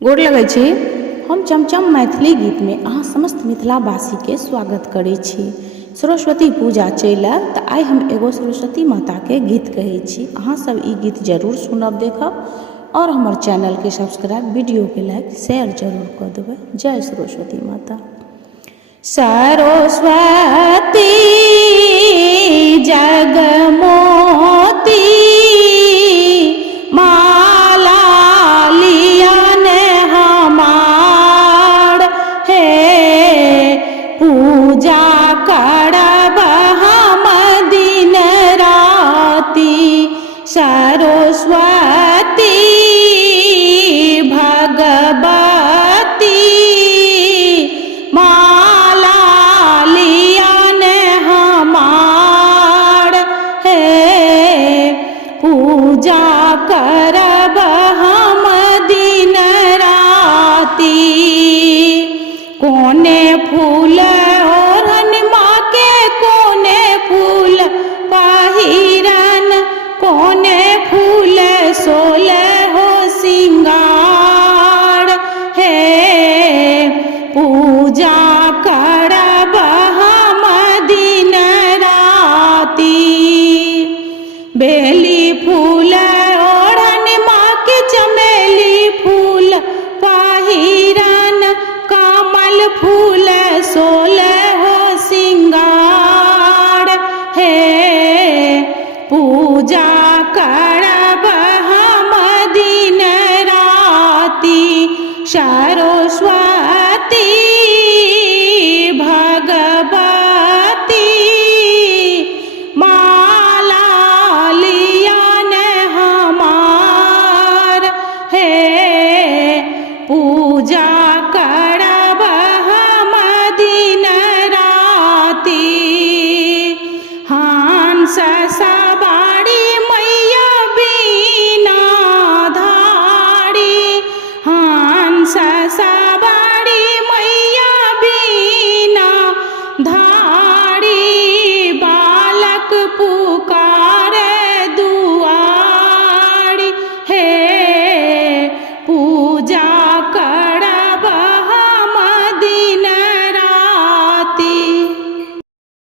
गोर लगै छी। हम चमचम मैथिली गीत में अहाँ समस्त मिथिलावासी के स्वागत करै छी। सरस्वती पूजा चलि आयल तऽ आइ हम एगो सरस्वती माता के गीत कहै छी। अहाँ सब ई गीत जरूर सुनब, देखब और हमर चैनल के सब्सक्राइब, वीडियो के लाइक शेयर जरूर कऽ देबै। जय सरस्वती माता। सरस्वती जगमोती माला लियन हमार हे, पूजा करब हम दिन राति। सरस्वती भगवती माला लियन हमार हे, पूजा करब हम दिन राति। कोने फूल ओढ़न माँ के कोने फूल पहिरन, कोने फूल सोले हो सिंगार हे, पूजा करब हम दिन राति। बेली फूल ओढ़न माँ के चमेली फूल पहिरन, कमल फूल सोले हो सिंगार हे, पूजा करब हम दिन राति। सरस्वती भगवती माला लियन हमार हे, पूजा करब हम दिन राति। हंस